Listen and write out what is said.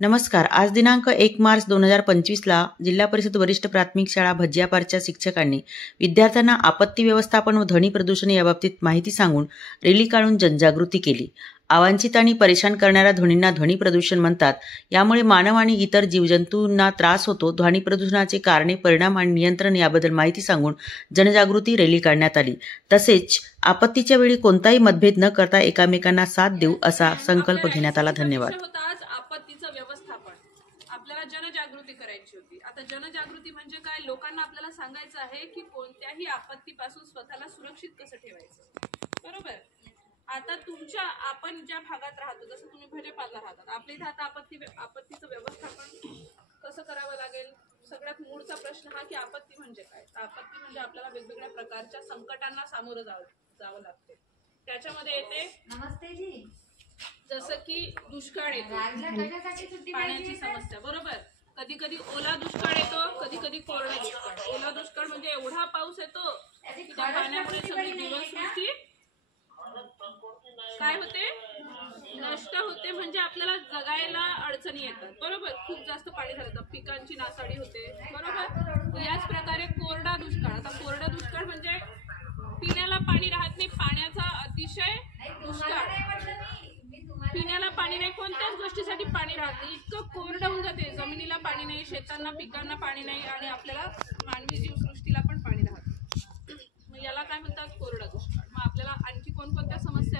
नमस्कार. आज दिनांक 1 मार्च 2025ला जिल्हा परिषद वरिष्ठ प्राथमिक शाळा भजियापारच्या शिक्षकांनी विद्यार्थ्यांना आपत्ती व्यवस्थापन व ध्वनी प्रदूषण याबाबतीत माहिती सांगून रॅली काढून जनजागृती केली. अवांछित आणि परेशान करणाऱ्या ध्वनींना ध्वनी प्रदूषण म्हणतात. यामुळे मानव आणि इतर जीवजंतूंना त्रास होतो. ध्वनी प्रदूषणाचे कारणे, परिणाम आणि नियंत्रण याबद्दल माहिती सांगून जनजागृती रॅली काढण्यात आली. तसेच आपत्तीच्या वेळी कोणताही मतभेद न करता एकमेकांना साथ देऊ असा संकल्प घेण्यात आला. धन्यवाद. आपत्तीचं व्यवस्थापन आपल्याला जनजागृती करायची होती. आता जनजागृती म्हणजे काय, लोकांना आपल्याला सांगायचं आहे की कोणत्याही आपत्तीपासून स्वतःला सुरक्षित कसं ठेवायचं. बरोबर. आता आपण ज्या भागात राहतो, जसं तुम्ही भजेपारला राहतात, आपल्या इथे आता आपत्तीचं व्यवस्थापन कसं करावं लागेल. सगळ्यात मूळचा प्रश्न हा की आपत्ती म्हणजे काय. आपत्ती म्हणजे आपल्याला वेगवेगळ्या प्रकारच्या संकटांना सामोरं जावं लागते. त्याच्यामध्ये येते नमस्ते जी, जसं की दुष्काळ येतो, पाण्याची समस्या. बरोबर. कधी कधी ओला दुष्काळ येतो, कधी कधी कोरडा दुष्काळ. ओला दुष्काळ म्हणजे एवढा पाऊस येतो की त्या पाण्यामुळे सगळी जीवसृष्टी काय होते, नष्ट होते. म्हणजे आपल्याला जगायला अडचणी येतात. बरोबर. खूप जास्त पाणी झालं तर पिकांची नासाडी होते. बरोबर. याच प्रकारे कोरडा दुष्काळ. आता कोरडा दुष्काळ म्हणजे पिण्याला पाणी राहत नाही, पाण्याचा अतिशय दुष्काळ. पिण्याला पाणी नाही, कोणत्याच गोष्टीसाठी पाणी राहत नाही, इतकं कोरडं होऊन जाते. जमिनीला पाणी नाही, शेतांना पिकांना पाणी नाही आणि आपल्याला मानवी जीवसृष्टीला पण पाणी राहत. मग याला काय म्हणतात, कोरडा दुष्काळ. मग आपल्याला आणखी कोणकोणत्या समस्या